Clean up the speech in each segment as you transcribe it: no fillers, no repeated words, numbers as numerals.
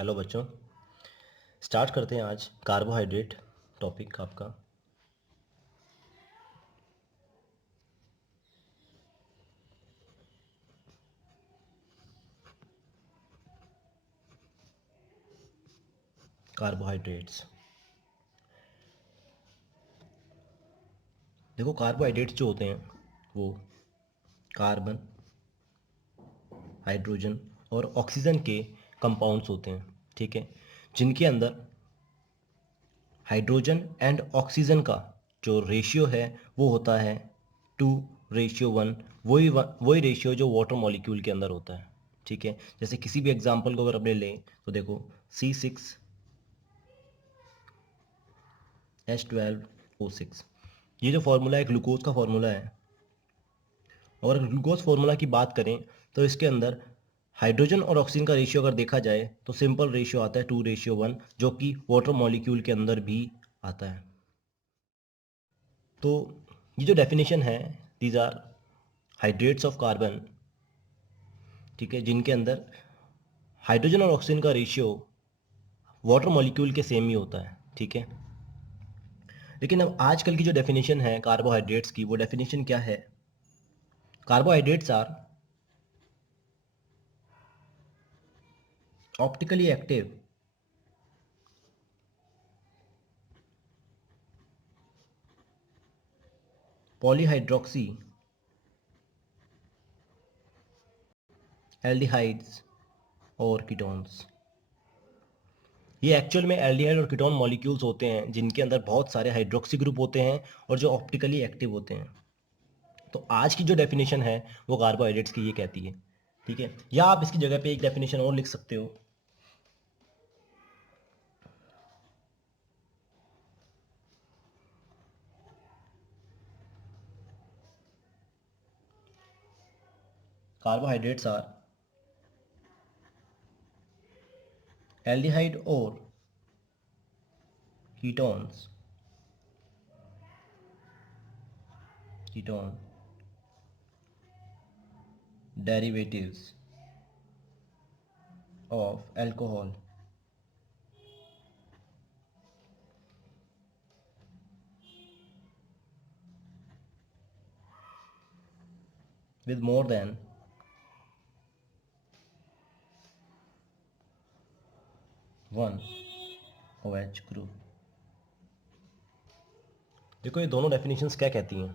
Hello बच्चों, start करते हैं आज कार्बोहाइड्रेट टॉपिक आपका। कार्बोहाइड्रेट्स, देखो कार्बोहाइड्रेट्स जो होते हैं वो कार्बन, हाइड्रोजन और ऑक्सीजन के कंपाउंड्स होते हैं, ठीक है, जिनके अंदर हाइड्रोजन एंड ऑक्सीजन का जो रेशियो है वो होता है 2:1। वही रेशियो जो वाटर मॉलिक्यूल के अंदर होता है, ठीक है। जैसे किसी भी एग्जांपल को अगर अपने लें तो देखो C6H12O6, ये जो फार्मूला है ग्लूकोज का फार्मूला है। और अगर ग्लूकोज फार्मूला की बात करें तो इसके अंदर हाइड्रोजन और ऑक्सीजन का रेशियो अगर देखा जाए तो सिंपल रेशियो आता है 2:1, जो कि वाटर मॉलिक्यूल के अंदर भी आता है। तो ये जो डेफिनेशन है, these are hydrates of carbon, ठीक है, जिनके अंदर हाइड्रोजन और ऑक्सीजन का रेशियो वाटर मॉलिक्यूल के सेम ही होता है, ठीक है। लेकिन अब आजकल की जो डेफिनेशन है कार्बोहाइड्रेट्स की, वो डेफिनेशन क्या है? Carbohydrates are optically active polyhydroxy aldehydes और कीटोन्स। ये एक्चुअल में एल्डिहाइड और कीटोन मॉलिक्यूल्स होते हैं जिनके अंदर बहुत सारे हाइड्रोक्सी ग्रुप होते हैं और जो ऑप्टिकली एक्टिव होते हैं। तो आज की जो डेफिनेशन है वो कार्बोहाइड्रेट्स की ये कहती है, ठीक है। या आप इसकी जगह पे एक डेफिनेशन और लिख सकते हो, कार्बोहाइड्रेट्स आर एल्डिहाइड और ketones ketone derivatives of alcohol with more than one OH group. देखो ये दोनों डेफिनेशंस क्या कहती हैं।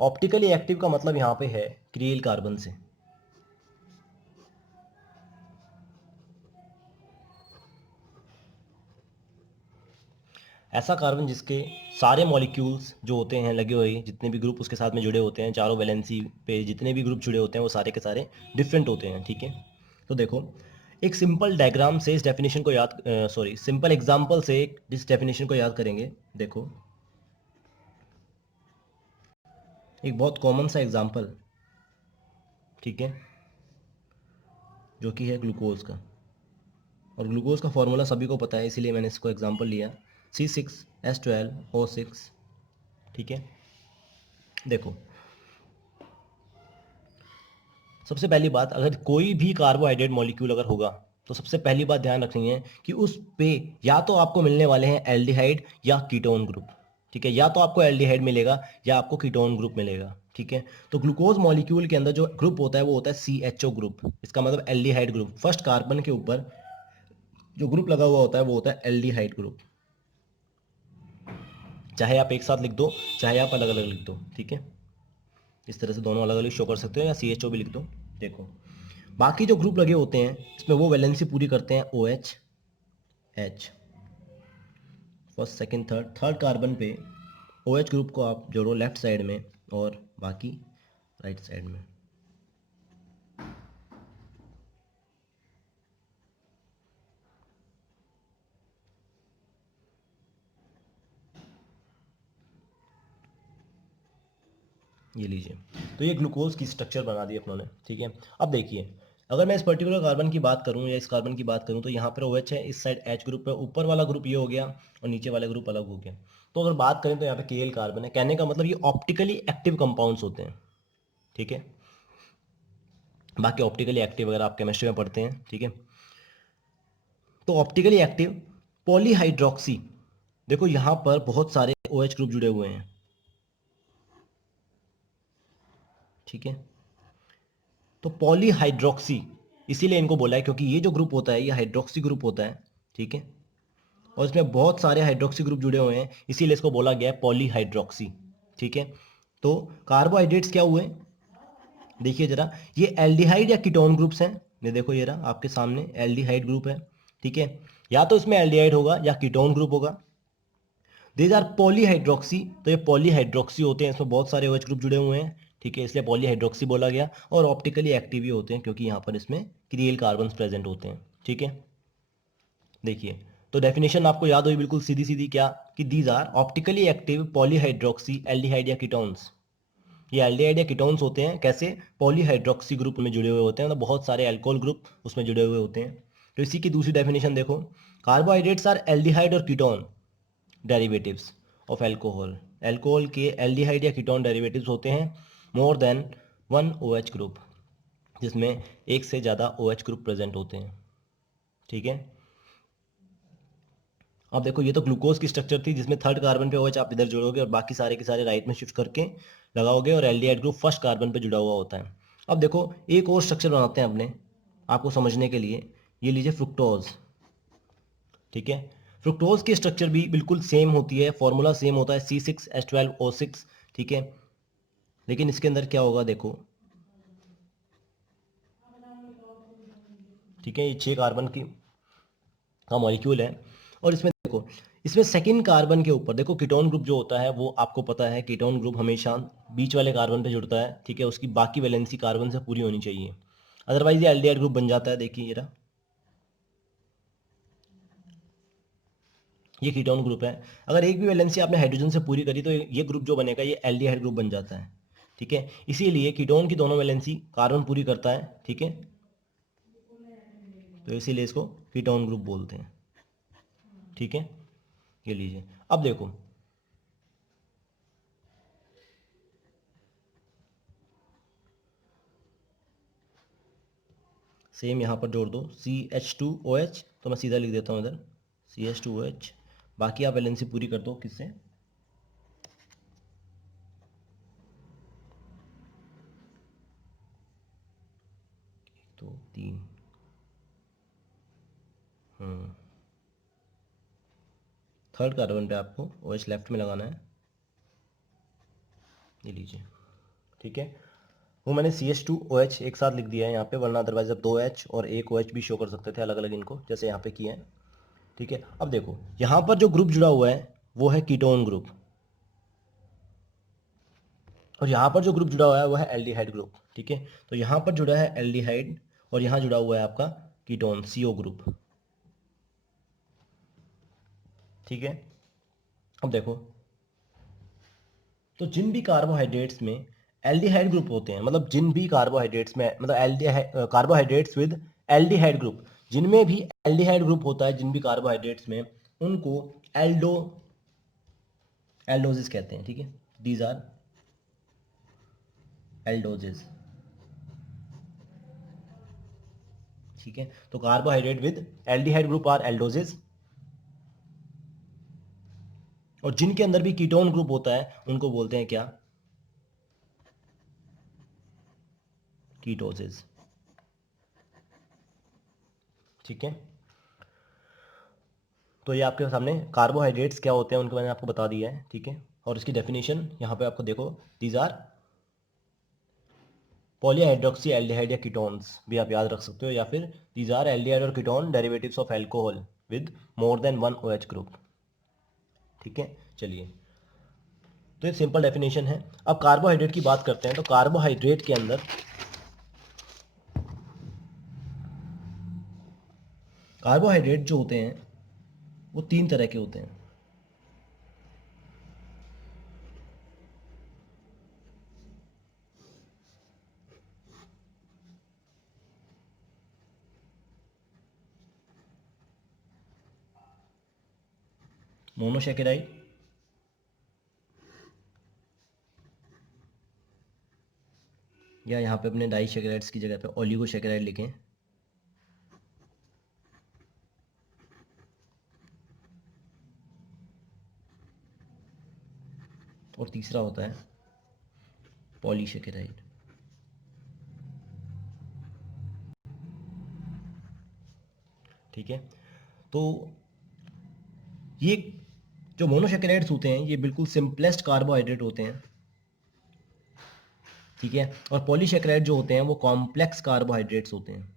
ऑप्टिकली एक्टिव का मतलब यहाँ पे है क्रिएल कार्बन से। ऐसा कार्बन जिसके सारे मॉलिक्यूल्स जो होते हैं लगे हुए, जितने भी ग्रुप उसके साथ में जुड़े होते हैं, चारों वैलेंसी पे जितने भी ग्रुप जुड़े होते हैं वो सारे के सारे डिफरेंट होते हैं, ठीक है। तो देखो एक सिंपल डायग्राम से इस डेफिनेशन को याद सिंपल एग्जांपल से इस डेफिनेशन को याद करेंगे। देखो एक बहुत कॉमन सा एग्जांपल, ठीक है, जो कि है ग्लूकोज का। और ग्लूकोज का फॉर्मूला सभी को पता है, इसीलिए मैंने इसको एग्जांपल लिया, C6H12O6, ठीक है। देखो सबसे पहली बात, अगर कोई भी कार्बोहाइड्रेट मॉलिक्यूल अगर होगा तो सबसे पहली बात ध्यान रखनी है कि उस पे या तो आपको मिलने वाले हैं एल्डिहाइड या कीटोन ग्रुप, ठीक है। या तो आपको एल्डिहाइड मिलेगा या आपको कीटोन ग्रुप मिलेगा, ठीक है। तो ग्लूकोज मॉलिक्यूल के अंदर जो ग्रुप होता है वो होता है CHO ग्रुप, इसका मतलब एल्डिहाइड ग्रुप। फर्स्ट कार्बन के ऊपर जो ग्रुप लगा हुआ होता है वो होता है एल्डिहाइड ग्रुप। चाहे आप एक साथ लिख दो, चाहे आप अलग अलग लिख दो, ठीक है। इस तरह से दोनों अलग अलग शो कर सकते हो या CHO भी लिख दो। देखो बाकी जो ग्रुप लगे होते हैं इसमें वो वैलेंसी पूरी करते हैं OH H, first second third. Third carbon पे OH ग्रुप को आप जोड़ो लेफ्ट साइड में और बाकी राइट साइड में। ये लीजिए, तो ये ग्लूकोज की स्ट्रक्चर बना दी अपनों ने, ठीक है। अब देखिए अगर मैं इस पर्टिकुलर कार्बन की बात करूं या इस कार्बन की बात करूं तो यहाँ पर OH है, इस साइड H ग्रुप है, ऊपर वाला ग्रुप ये हो गया और नीचे वाला ग्रुप अलग हो गया। तो अगर बात करें तो यहाँ पे KL कार्बन है, कहने का मतलब ये ऑप्टिकली एक्टिव कंपाउंड्स होते हैं, ठीक है। बाकी ऑप्टिकली एक्टिव वगैरह आप केमिस्ट्री में पढ़ते हैं, ठीक है। तो ऑप्टिकली एक्टिव पॉलीहाइड्रोक्सी, देखो यहाँ पर बहुत सारे OH ग्रुप जुड़े हुए हैं, ठीक है। तो पॉलीहाइड्रोक्सी इसीलिए इनको बोला है क्योंकि ये जो ग्रुप होता है ये हाइड्रोक्सी ग्रुप होता है, ठीक है। और इसमें बहुत सारे हाइड्रोक्सी ग्रुप जुड़े हुए हैं, इसीलिए इसको बोला गया है पॉलीहाइड्रोक्सी, ठीक है। तो कार्बोहाइड्रेट्स क्या हुए, देखिए जरा, ये एल्डिहाइड या कीटोन ग्रुप्स हैं। ये देखो ये रहा आपके सामने एल्डिहाइड ग्रुप है, ठीक है। या तो इसमें एल्डिहाइड होगा या कीटोन ग्रुप होगा। दीज आर पॉलीहाइड्रोक्सी, तो ये पॉलीहाइड्रोक्सी होते हैं, इसमें बहुत सारे OH ग्रुप जुड़े हुए हैं, ठीक है, इसलिए पॉलीहाइड्रोक्सी बोला गया। और ऑप्टिकली एक्टिव ही होते हैं क्योंकि यहाँ पर इसमें क्रियल कार्बन प्रेजेंट होते हैं, ठीक है। देखिए, तो डेफिनेशन आपको याद हुई बिल्कुल सीधी सीधी, क्या कि these are optically active polyhydroxy aldehyde या कीटोन्स। ये एल्डिहाइड या कीटोन्स होते हैं कैसे, पॉलीहाइड्रोक्सी ग्रुप में जुड़े हुए होते हैं, मतलब बहुत सारे अल्कोहल ग्रुप उसमें जुड़े हुए होते हैं। तो इसी की दूसरी डेफिनेशन देखो, कार्बोहाइड्रेट्स आर एल्डिहाइड और ketone derivatives of alcohol. Alcohol के एल्डिहाइड या कीटोन डेरिवेटिव्स होते हैं more than one OH group, जिसमें एक से ज़्यादा OH ग्रुप प्रेजेंट होते हैं, ठीक है। अब देखो ये तो ग्लूकोज की स्ट्रक्चर थी जिसमें थर्ड कार्बन पे OH आप इधर जोड़ोगे और बाकी सारे के सारे राइट में शिफ्ट करके लगाओगे, और एल्डिहाइड ग्रुप फर्स्ट कार्बन पे जुड़ा हुआ होता है। अब देखो एक और स्ट्रक्चर बनाते हैं अपने आपको समझने के लिए, ये लीजिए फ्रुक्टोज, ठीक है। फ्रुक्टोज की स्ट्रक्चर भी बिल्कुल सेम होती है, फॉर्मूला सेम होता है C6H12O6, ठीक है। लेकिन इसके अंदर क्या होगा देखो, ठीक है, ये 6 कार्बन की का मॉलिक्यूल है। और इसमें देखो, इसमें सेकंड कार्बन के ऊपर देखो कीटोन ग्रुप जो होता है वो आपको पता है, कीटोन ग्रुप हमेशा बीच वाले कार्बन पे जुड़ता है, ठीक है, उसकी बाकी वैलेंसी कार्बन से पूरी होनी चाहिए, अदरवाइज ये एल्डिहाइड ग्रुप बन जाता है। देखिए ये कीटोन ग्रुप है, अगर एक भी वैलेंसी आपने हाइड्रोजन से पूरी करी तो ये ग्रुप जो बनेगा ये एल्डिहाइड ग्रुप बन जाता है, ठीक है। इसीलिए कीटोन की दोनों वैलेंसी कार्बन पूरी करता है, ठीक है, तो इसीलिए इसको कीटोन ग्रुप बोलते हैं, ठीक है। ये लीजिए, अब देखो सेम यहाँ पर जोड़ दो CH2OH, तो मैं सीधा लिख देता हूँ इधर CH2OH, बाकी आप वैलेंसी पूरी कर दो किससे, तो 3, थर्ड कार्बन पे आपको OH लेफ्ट में लगाना है, ये लीजिए, ठीक है। वो मैंने CH2OH एक साथ लिख दिया है यहाँ पे, वरना अदरवाइज अब 2H और एक OH भी शो कर सकते थे अलग अलग इनको, जैसे यहाँ पे किया है, ठीक है। अब देखो यहाँ पर जो ग्रुप जुड़ा हुआ है वो है कीटोन ग्रुप, और यहाँ पर जो ग्रुप जुड़ा हुआ है वो है एल्डिहाइड ग्रुप, ठीक है। तो यहाँ पर जुड़ा है एल्डिहाइड और यहाँ जुड़ा हुआ है आपका कीटोन CO ग्रुप, ठीक है। अब देखो, तो जिन भी कार्बोहाइड्रेट्स में एल्डिहाइड ग्रुप होते हैं, मतलब जिन भी कार्बोहाइड्रेट्स में, मतलब aldehyde carbohydrates with aldehyde group, जिनमें भी एल्डिहाइड ग्रुप होता है जिन भी कार्बोहाइड्रेट्स में, उनको एल्डोजिस कहते हैं, ठीक है। दीज आर एल्डोजिस, ठीक है। तो carbohydrate with aldehyde group are aldoses, और जिनके अंदर भी कीटोन ग्रुप होता है उनको बोलते हैं क्या, कीटोसिस, ठीक है। तो ये आपके सामने कार्बोहाइड्रेट्स क्या होते हैं उनको मैंने आपको बता दिया है, ठीक है। और इसकी डेफिनेशन यहाँ पे आपको देखो, दीज आर पॉलीहाइड्रोक्सी एल्डिहाइड या कीटोन्स भी आप याद रख सकते हो, या फिर दीज आर एल्डिहाइड और ketone derivatives of alcohol with more than one OH group, ठीक है। चलिए, तो ये सिंपल डेफिनेशन है। अब कार्बोहाइड्रेट की बात करते हैं, तो कार्बोहाइड्रेट के अंदर कार्बोहाइड्रेट जो होते हैं वो 3 तरह के होते हैं। मोनोसेकेराइड, या यहाँ पे अपने डाइसैकेराइड्स की जगह पे ओलिगोसैकेराइड लिखें। और तीसरा होता है पॉलीसैकेराइड। ठीक है, तो ये जो मोनोसैकेराइड्स होते हैं ये बिल्कुल सिंपलेस्ट कार्बोहाइड्रेट होते हैं। ठीक है, और पॉलीसैकेराइड जो होते हैं वो कॉम्प्लेक्स कार्बोहाइड्रेट्स होते हैं।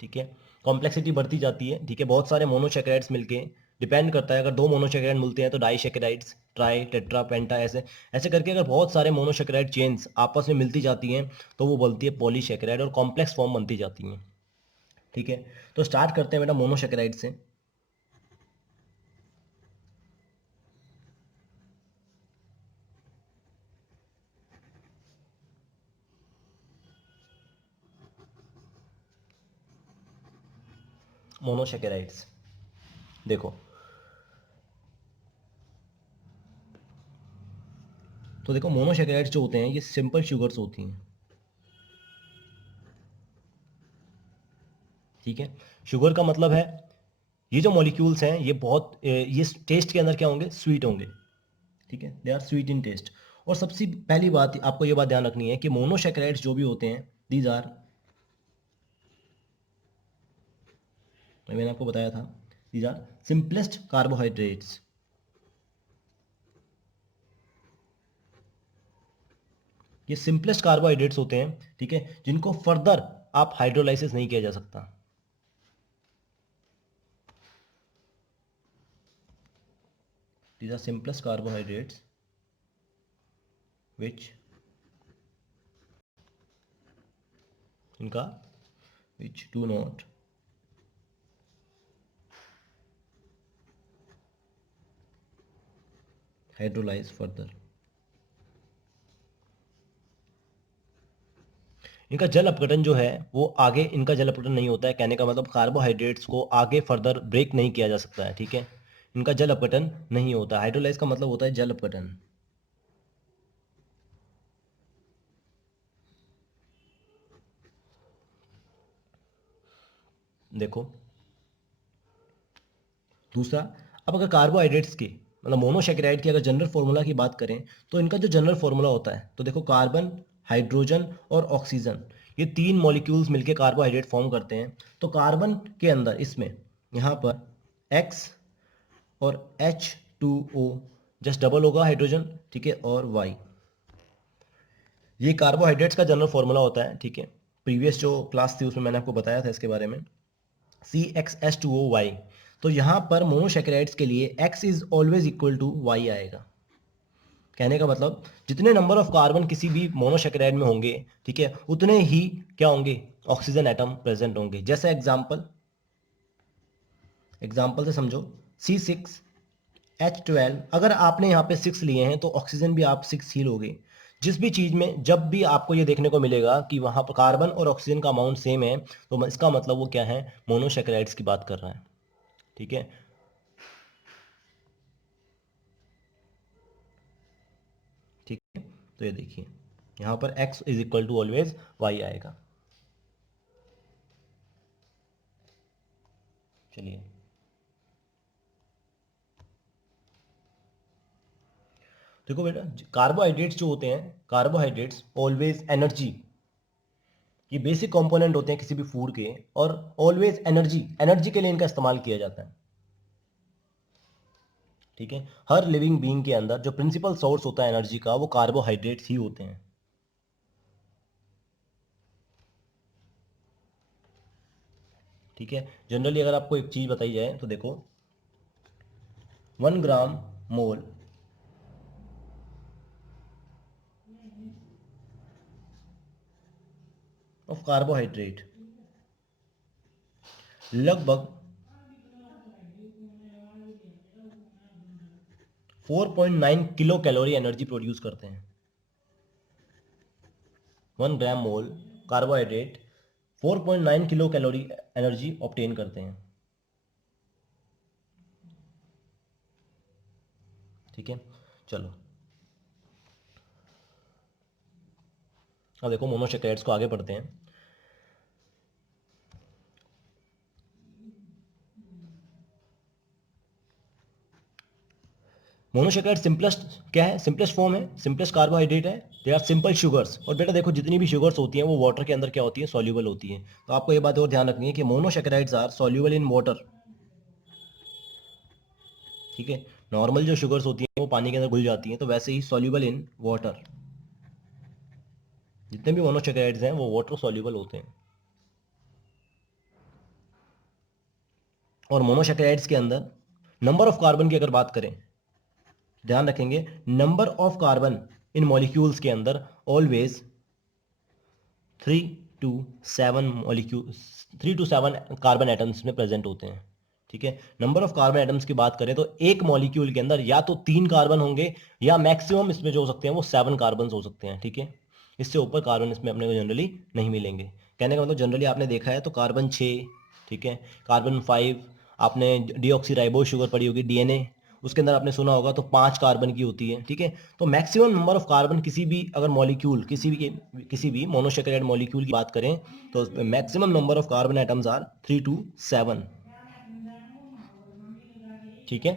ठीक है, कॉम्प्लेक्सिटी बढ़ती जाती है। ठीक है, बहुत सारे मोनोसैकेराइड्स मिलके, डिपेंड करता है, अगर दो मोनोसैकेराइड मिलते हैं तो डाइसैकेराइड्स, ट्राई, टेट्रा, पेंटा, ऐसे ऐसे करके अगर बहुत सारे मोनोसैकेराइड चेन्स आपस में मिलती जाती हैं तो वो बनती है पॉलीसैकेराइड और कॉम्प्लेक्स फॉर्म बनती जाती हैं। ठीक है, तो स्टार्ट करते हैं बेटा मोनोसैकेराइड से। मोनोसैकेराइड्स देखो, तो देखो मोनोसैकेराइड्स जो होते हैं ये सिंपल शुगर्स होती हैं। ठीक है, शुगर का मतलब है ये जो मॉलिक्यूल्स हैं ये बहुत ये टेस्ट के अंदर क्या होंगे, स्वीट होंगे। ठीक है, they are sweet in taste. और सबसे पहली बात आपको ये बात ध्यान रखनी है कि मोनोसैकेराइड्स जो भी होते हैं दीज आर, मैंने आपको बताया था, दीज आर सिंपलेस्ट कार्बोहाइड्रेट्स। ये सिंपलेस्ट कार्बोहाइड्रेट्स होते हैं। ठीक है, जिनको फर्दर आप हाइड्रोलाइसिस नहीं किया जा सकता। दीज आर सिंपलेस्ट कार्बोहाइड्रेट्स विच इनका which do not hydrolyse further. इनका जल अपघटन जो है वो आगे, इनका जल अपघटन नहीं होता है, कहने का मतलब कार्बोहाइड्रेट्स को आगे फर्दर ब्रेक नहीं किया जा सकता है। ठीक है, इनका जल अपघटन नहीं होता। हाइड्रोलाइज का मतलब होता है जल अपघटन। देखो दूसरा, अब अगर कार्बोहाइड्रेट्स की मतलब मोनोसैकेराइड की अगर जनरल फॉर्मूला की बात करें तो इनका जो जनरल फॉर्मूला होता है, तो देखो कार्बन, हाइड्रोजन और ऑक्सीजन, ये तीन मॉलिक्यूल्स मिलकर कार्बोहाइड्रेट फॉर्म करते हैं। तो कार्बन के अंदर इसमें यहाँ पर X और H2O जस्ट डबल होगा हाइड्रोजन। ठीक है, और Y, ये कार्बोहाइड्रेट्स का जनरल फॉर्मूला होता है। ठीक है, प्रीवियस जो क्लास थी उसमें मैंने आपको बताया था इसके बारे में, CXH2OY। तो यहाँ पर मोनोसैकेराइड्स के लिए X is always equal to Y आएगा। कहने का मतलब जितने नंबर ऑफ कार्बन किसी भी मोनोसैकेराइड में होंगे, ठीक है, उतने ही क्या होंगे, ऑक्सीजन एटम प्रेजेंट होंगे। जैसे एग्जांपल, एग्जांपल से समझो, C6H12, अगर आपने यहाँ पे 6 लिए हैं तो ऑक्सीजन भी आप 6 ही लोगे। जिस भी चीज में जब भी आपको ये देखने को मिलेगा कि वहां पर कार्बन और ऑक्सीजन का अमाउंट सेम है, तो इसका मतलब वो क्या है, मोनोसैकेराइड्स की बात कर रहा है। ठीक है, ठीक है, तो ये देखिए यहाँ पर x is equal to always y आएगा। चलिए, देखो बेटा, कार्बोहाइड्रेट्स जो होते हैं, कार्बोहाइड्रेट्स ऑलवेज एनर्जी, ये बेसिक कंपोनेंट होते हैं किसी भी फूड के, और ऑलवेज एनर्जी, एनर्जी के लिए इनका इस्तेमाल किया जाता है। ठीक है, हर लिविंग बीइंग के अंदर जो प्रिंसिपल सोर्स होता है एनर्जी का वो कार्बोहाइड्रेट्स ही होते हैं। ठीक है, जनरली अगर आपको एक चीज बताई जाए तो देखो, 1 ग्राम मोल ऑफ कार्बोहाइड्रेट लगभग 4.9 किलो कैलोरी एनर्जी प्रोड्यूस करते हैं। 1 gram mole carbohydrate 4.9 kilo calorie energy obtain करते हैं। ठीक है, चलो अब देखो मोनोसेकेराइड्स को आगे पढ़ते हैं। मोनोसेकेराइड सिंपलेस्ट क्या है, सिंपलेस्ट फॉर्म है, सिंपलेस्ट कार्बोहाइड्रेट है, दे आर सिंपल शुगर्स। और बेटा देखो जितनी भी शुगर्स होती हैं वो वाटर के अंदर क्या होती है, सॉल्यूबल होती है। तो आपको ये बात और ध्यान रखनी है कि monosaccharides are soluble in water. ठीक है, नॉर्मल जो शुगर्स होती हैं वो पानी के अंदर घुल जाती हैं, तो वैसे ही सॉल्यूबल इन वाटर। जितने भी मोनोसेकेराइड्स हैं वो वाटर सॉल्यूबल होते हैं। और मोनोसेकेराइड्स के अंदर नंबर ऑफ कार्बन की अगर बात करें, ध्यान रखेंगे number of carbon in molecules के अंदर always 3 to 7 molecule 3 to 7 carbon atoms में प्रेजेंट होते हैं। ठीक है, नंबर ऑफ कार्बन एटम्स की बात करें तो एक मॉलिक्यूल के अंदर या तो 3 कार्बन होंगे या मैक्सिमम इसमें जो हो सकते हैं वो 7 कार्बन हो सकते हैं। ठीक है, इससे ऊपर कार्बन इसमें अपने को जनरली नहीं मिलेंगे। कहने का मतलब जनरली आपने देखा है तो कार्बन 6, ठीक है, कार्बन 5, आपने डीऑक्सीराइबोज शुगर पड़ी होगी डीएनए, उसके अंदर आपने सुना होगा तो 5 कार्बन की होती है। ठीक है, तो मैक्सिमम नंबर ऑफ कार्बन किसी भी अगर मॉलिक्यूल किसी भी मोनोसेकेराइड मॉलिक्यूल की बात करें तो maximum number of carbon atoms are 3 to 7। ठीक है,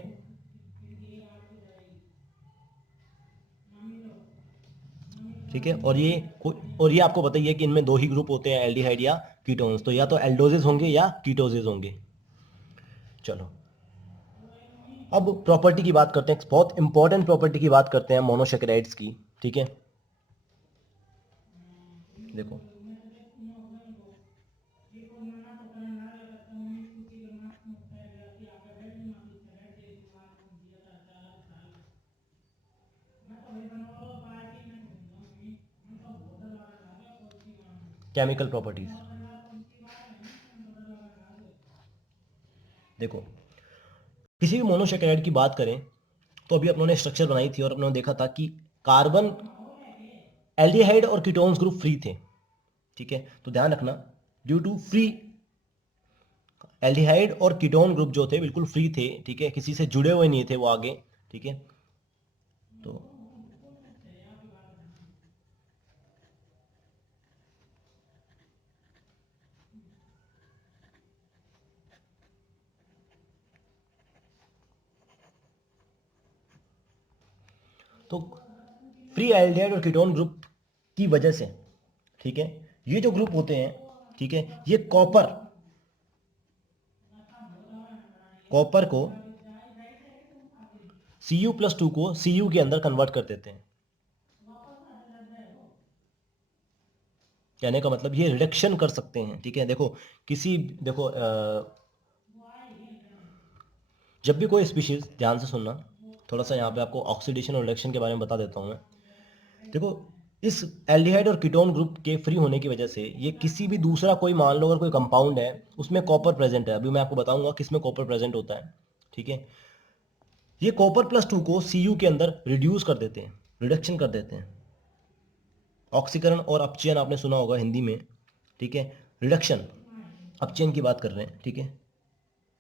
ठीक है, और ये आपको बताइए कि इनमें दो ही ग्रुप होते हैं, एल्डिहाइड या कीटोन्स। तो या तो एल्डोजेस होंगे या कीटोजेस होंगे। चलो अब प्रॉपर्टी की बात करते हैं, बहुत इंपॉर्टेंट प्रॉपर्टी की बात करते हैं मोनोसेकेराइड्स की। ठीक है, देखो केमिकल प्रॉपर्टीज, देखो किसी भी मोनोसेकेराइड की बात करें तो अभी अपनों ने स्ट्रक्चर बनाई थी और अपनों ने देखा था कि कार्बन एल्डिहाइड और कीटोन्स ग्रुप फ्री थे। ठीक है, तो ध्यान रखना ड्यू टू फ्री एल्डिहाइड और कीटोन ग्रुप जो थे बिल्कुल फ्री थे। ठीक है, किसी से जुड़े हुए नहीं थे वो आगे। ठीक है, तो तो फ्री एल्डिहाइड और कीटोन ग्रुप की वजह से, ठीक है, ये जो ग्रुप होते हैं, ठीक है, ये कॉपर कॉपर को Cu+2 को Cu के अंदर कन्वर्ट कर देते हैं। कहने का मतलब ये रिडक्शन कर सकते हैं। ठीक है, देखो देखो जब भी कोई स्पीशीज, ध्यान से सुनना, थोड़ा सा यहाँ पे आपको ऑक्सीडेशन और रिडक्शन के बारे में बता देता हूँ मैं। देखो इस एल्डिहाइड और कीटोन ग्रुप के फ्री होने की वजह से ये किसी भी दूसरा कोई, मान लो अगर कोई कंपाउंड है उसमें कॉपर प्रेजेंट है, अभी मैं आपको बताऊंगा किसमें कॉपर प्रेजेंट होता है। ठीक है, ये कॉपर+2 को Cu के अंदर रिड्यूस कर देते हैं, रिडक्शन कर देते हैं। ऑक्सीकरण और अपचयन आपने सुना होगा हिंदी में। ठीक है, रिडक्शन अपचयन की बात कर रहे हैं। ठीक है,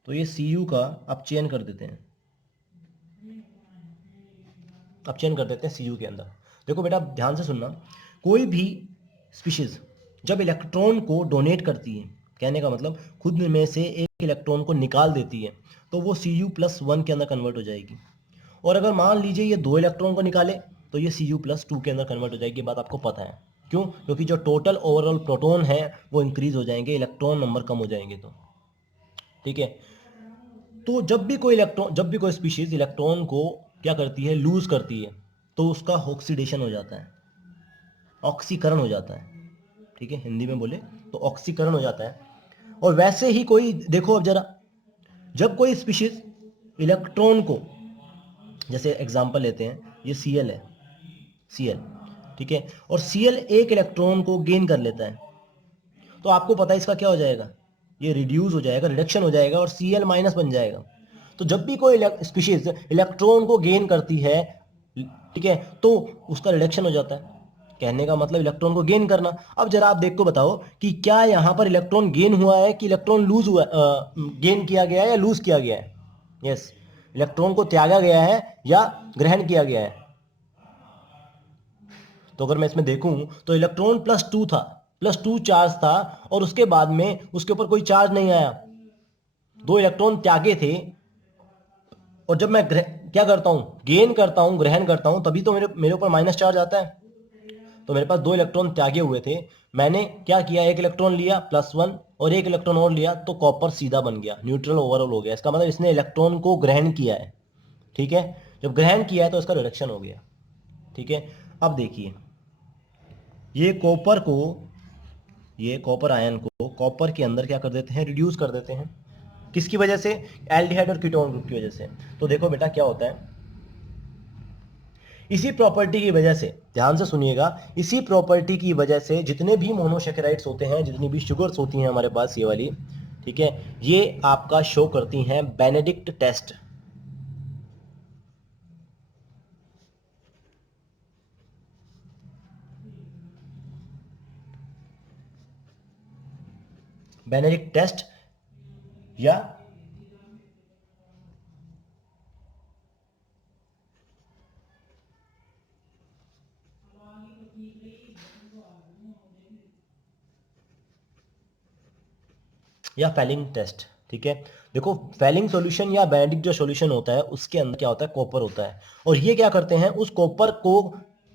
तो ये Cu का अपचयन कर देते हैं, अपचयन कर देते हैं Cu के अंदर। देखो बेटा ध्यान से सुनना, कोई भी स्पीशीज जब इलेक्ट्रॉन को डोनेट करती है, कहने का मतलब खुद में से एक इलेक्ट्रॉन को निकाल देती है, तो वो Cu+1 के अंदर कन्वर्ट हो जाएगी। और अगर मान लीजिए ये 2 इलेक्ट्रॉन को निकाले तो ये Cu+2 के अंदर कन्वर्ट हो जाएगी। ये बात आपको पता है क्यों? क्योंकि जो टोटल ओवरऑल प्रोटॉन है वो इंक्रीज हो जाएंगे, इलेक्ट्रॉन नंबर कम हो जाएंगे। तो ठीक है, तो जब भी कोई स्पीशीज इलेक्ट्रॉन को क्या करती है, लूज करती है, तो उसका ऑक्सीडेशन हो जाता है, ऑक्सीकरण हो जाता है। ठीक है, हिंदी में बोले तो ऑक्सीकरण हो जाता है। और वैसे ही कोई देखो अब जरा, जब कोई स्पीशीज इलेक्ट्रॉन को, जैसे एग्जांपल लेते हैं, ये Cl है, Cl, ठीक है, और Cl एक इलेक्ट्रॉन को गेन कर लेता है, तो आपको पता है इसका क्या हो जाएगा, ये रिड्यूस हो जाएगा, रिडक्शन हो जाएगा और Cl- बन जाएगा। तो जब भी कोई स्पीशीज इलेक्ट्रॉन को गेन करती है, ठीक है, तो उसका रिडक्शन हो जाता है। कहने का मतलब इलेक्ट्रॉन को गेन करना। अब जरा आप देख को बताओ कि क्या यहां पर इलेक्ट्रॉन गेन हुआ है कि इलेक्ट्रॉन लूज हुआ, गेन किया गया है या लूज किया गया है? यस, इलेक्ट्रॉन को त्यागा गया है या ग्रहण किया गया है? तो अगर मैं इसमें देखूं तो इलेक्ट्रॉन +2 था, +2 चार्ज था, और उसके बाद में उसके ऊपर कोई चार्ज नहीं आया, 2 इलेक्ट्रॉन त्यागे थे। और जब मैं क्या करता हूं, गेन करता हूं, ग्रहण करता हूं, तभी तो मेरे मेरे ऊपर माइनस चार्ज आता है। तो मेरे पास 2 इलेक्ट्रॉन त्यागे हुए थे, मैंने क्या किया, एक इलेक्ट्रॉन लिया +1 और एक इलेक्ट्रॉन और लिया, तो कॉपर सीधा बन गया, न्यूट्रल ओवरऑल हो गया। इसका मतलब इसने इलेक्ट्रॉन को ग्रहण किया है। ठीक है, जब ग्रहण किया है तो इसका रिडक्शन हो गया। ठीक है, अब देखिए ये कॉपर को, ये कॉपर आयन को कॉपर के अंदर क्या कर देते हैं, रिड्यूस कर देते हैं। किसकी वजह से, एल्डिहाइड और कीटोन ग्रुप की वजह से। तो देखो बेटा क्या होता है, इसी प्रॉपर्टी की वजह से, ध्यान से सुनिएगा, इसी प्रॉपर्टी की वजह से जितने भी मोनोसेकेराइड्स होते हैं, जितनी भी शुगर्स होती हैं हमारे पास ये वाली, ठीक है, ये आपका शो करती हैं बेनेडिक्ट टेस्ट। बेनेडिक्ट टेस्ट या फेलिंग टेस्ट। ठीक है, देखो फेलिंग सॉल्यूशन या बेनेडिक्ट जो सॉल्यूशन होता है उसके अंदर क्या होता है, कॉपर होता है, और ये क्या करते हैं, उस कॉपर को,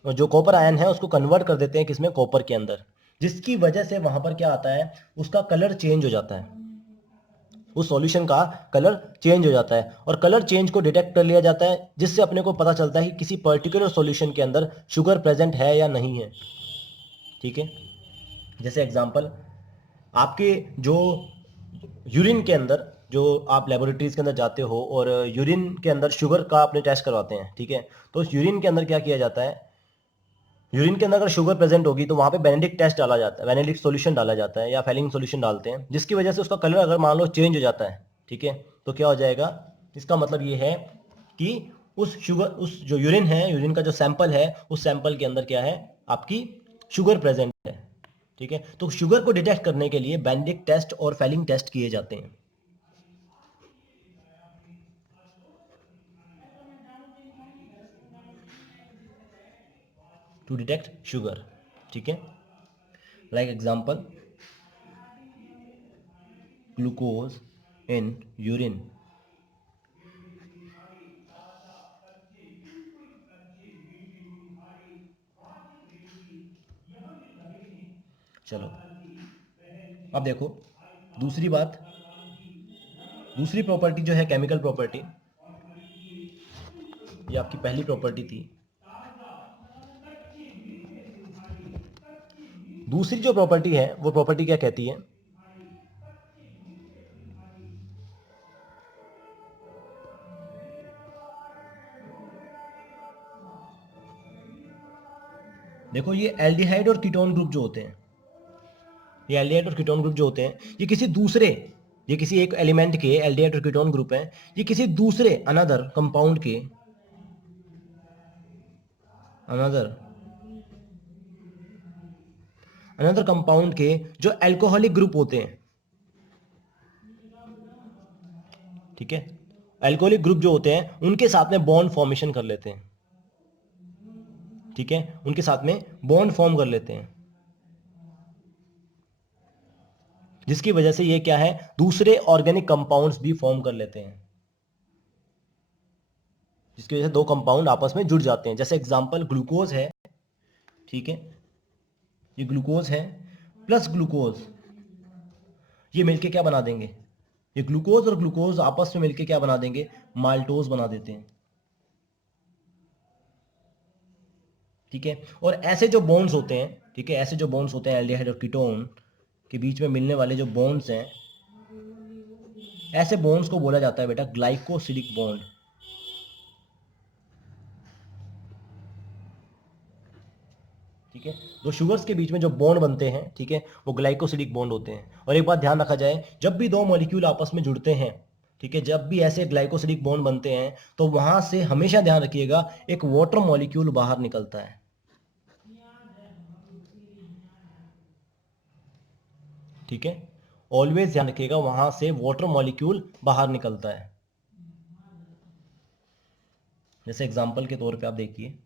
जो कॉपर आयन है उसको कन्वर्ट कर देते हैं किसमें, कॉपर के अंदर, जिसकी वजह से वहां पर क्या आता है, उसका कलर चेंज हो जाता है, उस सॉल्यूशन का कलर चेंज हो जाता है, और कलर चेंज को डिटेक्ट कर लिया जाता है, जिससे अपने को पता चलता है कि किसी पर्टिकुलर सॉल्यूशन के अंदर शुगर प्रेजेंट है या नहीं है। ठीक है, जैसे एग्जांपल, आपके जो यूरिन के अंदर, जो आप लेबोरेटरीज के अंदर जाते हो और यूरिन के अंदर शुगर का अपने टेस्ट करवाते हैं, ठीक है, तो उस यूरिन के अंदर क्या किया जाता है, यूरिन के अंदर अगर शुगर प्रेजेंट होगी तो वहां पे बेनेडिक्ट टेस्ट डाला जाता है, बेनेडिक्ट सॉल्यूशन डाला जाता है या फेलिंग सॉल्यूशन डालते हैं, जिसकी वजह से उसका कलर अगर मान लो चेंज हो जाता है, ठीक है, तो क्या हो जाएगा, इसका मतलब ये है कि उस शुगर, उस जो यूरिन है, यूरिन का जो सैंपल है, उस सैंपल के अंदर क्या है, आपकी शुगर प्रेजेंट है। ठीक है, तो शुगर को डिटेक्ट करने के लिए बेनेडिक्ट टेस्ट और फेलिंग टेस्ट किए जाते हैं, टू डिटेक्ट शुगर। ठीक है, like example, glucose in urine. चलो अब देखो दूसरी बात, दूसरी प्रॉपर्टी जो है केमिकल प्रॉपर्टी, ये आपकी पहली प्रॉपर्टी थी। दूसरी जो प्रॉपर्टी है वो प्रॉपर्टी क्या कहती है, देखो ये एल्डिहाइड और कीटोन ग्रुप जो होते हैं, ये एल्डिहाइड और कीटोन ग्रुप जो होते हैं, ये किसी दूसरे, ये किसी एक एलिमेंट के एल्डिहाइड और कीटोन ग्रुप हैं, ये किसी दूसरे अनदर कंपाउंड के, अनदर अनदर कंपाउंड के जो एल्कोहलिक ग्रुप होते हैं। ठीक है, एल्कोहलिक ग्रुप जो होते हैं उनके साथ में बॉन्ड फॉर्मेशन कर लेते हैं। ठीक है, उनके साथ में बॉन्ड फॉर्म कर लेते हैं, जिसकी वजह से ये क्या है, दूसरे ऑर्गेनिक कंपाउंड्स भी फॉर्म कर लेते हैं, जिसकी वजह से दो कंपाउंड आपस में जुड़ जाते हैं। जैसे एग्जांपल ग्लूकोज है, ठीक है, ये ग्लूकोज है प्लस ग्लूकोज, ये मिलके क्या बना देंगे, ये ग्लूकोज और ग्लूकोज आपस में मिलके क्या बना देंगे, माल्टोज बना देते हैं। ठीक है, और ऐसे जो बॉन्ड्स होते हैं, ठीक है, ऐसे जो बॉन्ड्स होते हैं एल्डिहाइड और कीटोन के बीच में मिलने वाले जो बॉन्ड्स हैं, ऐसे बॉन्ड्स को बोला जाता है बेटा ग्लाइकोसिडिक बॉन्ड। ठीक है, दो शुगर्स के बीच में जो बॉन्ड बनते हैं, ठीक है, वो ग्लाइकोसिडिक बॉन्ड होते हैं। और एक बात ध्यान रखा जाए, जब भी दो मॉलिक्यूल आपस में जुड़ते हैं, ठीक है, जब भी ऐसे ग्लाइकोसिडिक बॉन्ड बनते हैं, तो वहां से हमेशा ध्यान रखिएगा एक वाटर मॉलिक्यूल बाहर निकलता है। ठीक है, ऑलवेज ध्यान रखिएगा वहां से वाटर मॉलिक्यूल बाहर निकलता है। जैसे एग्जांपल के तौर पे आप देखिए,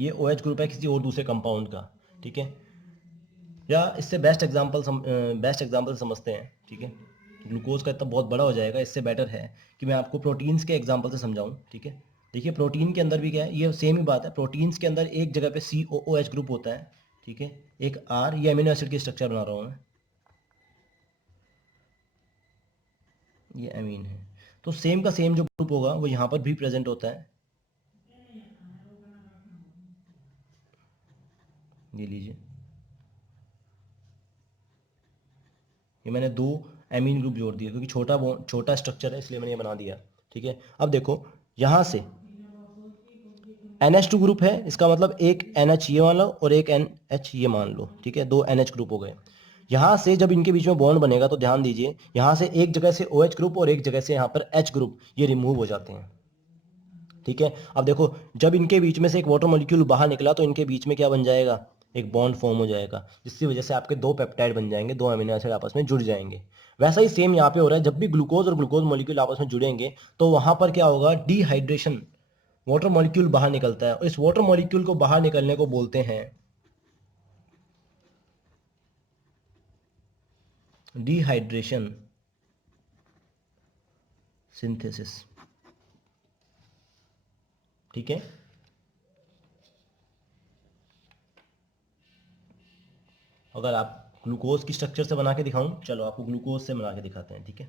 ये OH ग्रुप है किसी और दूसरे कंपाउंड का, ठीक है। या इससे बेस्ट एग्जांपल समझते हैं, ठीक है। ग्लूकोज का इतना बहुत बड़ा हो जाएगा, इससे बेटर है कि मैं आपको प्रोटीन्स के एग्जांपल से समझाऊं, ठीक है। देखिए प्रोटीन के अंदर भी क्या है, ये सेम ही बात है। प्रोटीन्स के अंदर एक जगह पे COOH ग्रुप होता है, ठीक है। एक R, ये अमीनो एसिड की स्ट्रक्चर बना रहा हूँ मैं, ये अमीन है। तो सेम का सेम जो ग्रुप होगा वो यहाँ पर भी प्रेजेंट होता है। ये लीजिए, ये मैंने 2 एमीन ग्रुप जोड़ दिए क्योंकि छोटा स्ट्रक्चर है इसलिए मैंने ये बना दिया, ठीक है। अब देखो यहाँ से NH2 ग्रुप है, इसका मतलब एक NH ये मान लो और एक NH ये मान लो, ठीक है। 2 NH ग्रुप हो गए। यहाँ से जब इनके बीच में बॉन्ड बनेगा तो ध्यान दीजिए, यहाँ से एक जगह से OH ग्रुप और एक जगह से यहाँ पर H ग्रुप ये रिमूव हो जाते हैं, ठीक है। अब देखो जब इनके बीच में से एक वाटर मॉलिक्यूल बाहर निकला तो इनके बीच में क्या बन जाएगा, एक बॉन्ड फॉर्म हो जाएगा, जिसकी वजह से आपके 2 पेप्टाइड बन जाएंगे, 2 अमीनो एसिड आपस में जुड़ जाएंगे। वैसा ही सेम यहाँ पे हो रहा है, जब भी ग्लूकोज और ग्लूकोज मॉलिक्यूल आपस में जुड़ेंगे तो वहां पर क्या होगा, डिहाइड्रेशन, वाटर मॉलिक्यूल बाहर निकलता है और इस वाटर मॉलिक्यूल को बाहर निकलने को बोलते हैं डिहाइड्रेशन सिंथेसिस, ठीक है। अगर आप ग्लूकोज की स्ट्रक्चर से बना के दिखाऊं, चलो आपको ग्लूकोज से बना के दिखाते हैं, ठीक है।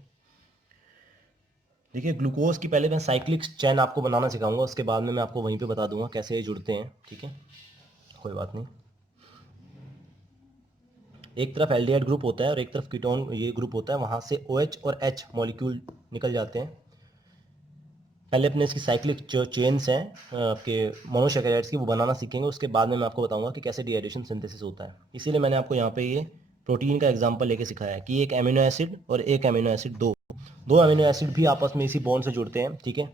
देखिए ग्लूकोज की पहले मैं साइक्लिक चैन आपको बनाना सिखाऊंगा, उसके बाद में मैं आपको वहीं पे बता दूंगा कैसे ये जुड़ते हैं, ठीक है। कोई बात नहीं। एक तरफ एल्डिहाइड ग्रुप होता है और एक तरफ कीटोन ये ग्रुप होता है, वहाँ से OH और H मॉलिक्यूल निकल जाते हैं। पहले अपने इसकी साइक्लिक जो चेन्स हैं आपके मोनोसैकेराइड्स की वो बनाना सीखेंगे, उसके बाद में मैं आपको बताऊंगा कि कैसे डिहाइड्रेशन सिंथेसिस होता है। इसीलिए मैंने आपको यहाँ पे ये प्रोटीन का एग्जांपल लेके सिखाया है कि एक अमीनो एसिड और एक अमीनो एसिड, दो अमीनो एसिड भी आपस में इसी बॉन्ड से जुड़ते हैं, ठीक है।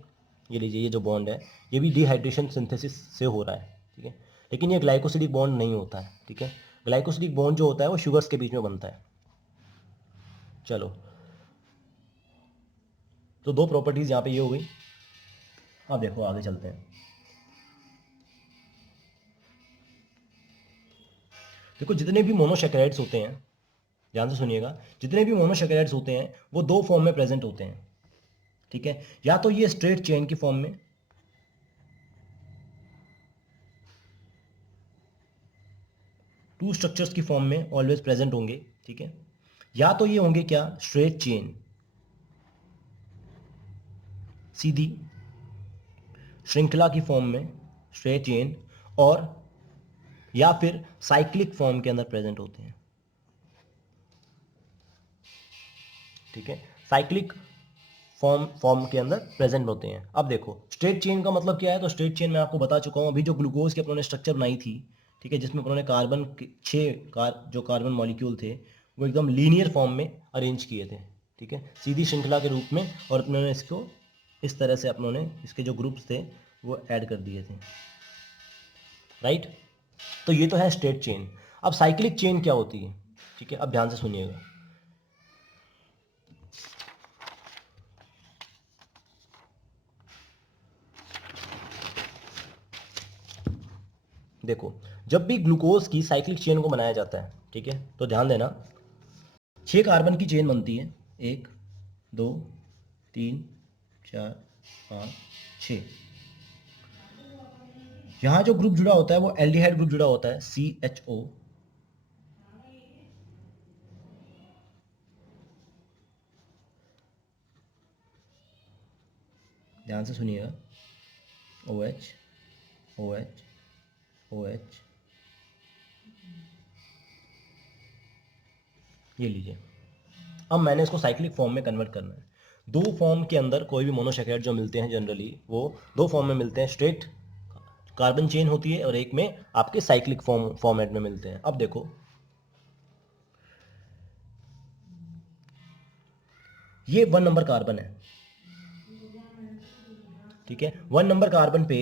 ये लीजिए, ये जो बॉन्ड है ये भी डिहाइड्रेशन सिंथेसिस से हो रहा है, ठीक है। लेकिन ये ग्लाइकोसिडिक बॉन्ड नहीं होता है, ठीक है। ग्लाइकोसिडिक बॉन्ड जो होता है वो शुगर्स के बीच में बनता है। चलो, तो 2 प्रॉपर्टीज यहाँ पे ये हो गई। अब देखो आगे चलते हैं। देखो जितने भी मोनोसैकेराइड्स होते हैं, ध्यान से सुनिएगा, जितने भी मोनोसैकेराइड्स होते हैं वो 2 फॉर्म में प्रेजेंट होते हैं, ठीक है। या तो ये स्ट्रेट चेन की फॉर्म में, टू स्ट्रक्चर्स की फॉर्म में ऑलवेज प्रेजेंट होंगे, ठीक है। या तो ये होंगे क्या, स्ट्रेट चेन, सीधी श्रृंखला की फॉर्म में, स्ट्रेट चेन, और या फिर साइक्लिक फॉर्म के अंदर प्रेजेंट होते हैं, ठीक है। साइक्लिक फॉर्म के अंदर प्रेजेंट होते हैं। अब देखो स्ट्रेट चेन का मतलब क्या है, तो स्ट्रेट चेन मैं आपको बता चुका हूं अभी, जो ग्लूकोज की अपने स्ट्रक्चर बनाई थी, ठीक है, जिसमें उन्होंने कार्बन के 6 जो कार्बन मॉलिक्यूल थे वो एकदम लीनियर फॉर्म में अरेंज किए थे, ठीक है, सीधी श्रृंखला के रूप में, और उन्होंने इसको इस तरह से अपनों ने इसके जो ग्रुप्स थे वो ऐड कर दिए थे, राइट। तो ये तो है स्ट्रेट चेन। अब साइक्लिक चेन क्या होती है, ठीक है, अब ध्यान से सुनिएगा। देखो जब भी ग्लूकोज की साइक्लिक चेन को बनाया जाता है, ठीक है, तो ध्यान देना 6 कार्बन की चेन बनती है, 1 2 3 4 5 6। यहाँ जो ग्रुप जुड़ा होता है वो एल्डिहाइड ग्रुप जुड़ा होता है, CHO, ध्यान से सुनिएगा, OH OH OH, ये लीजिए। अब मैंने इसको साइक्लिक फॉर्म में कन्वर्ट करना है। 2 फॉर्म के अंदर कोई भी मोनोसैकेराइड जो मिलते हैं जनरली वो 2 फॉर्म में मिलते हैं, स्ट्रेट कार्बन चेन होती है और एक में आपके साइक्लिक फॉर्मेट में मिलते हैं। अब देखो ये 1 नंबर कार्बन है, ठीक है। 1 नंबर कार्बन पे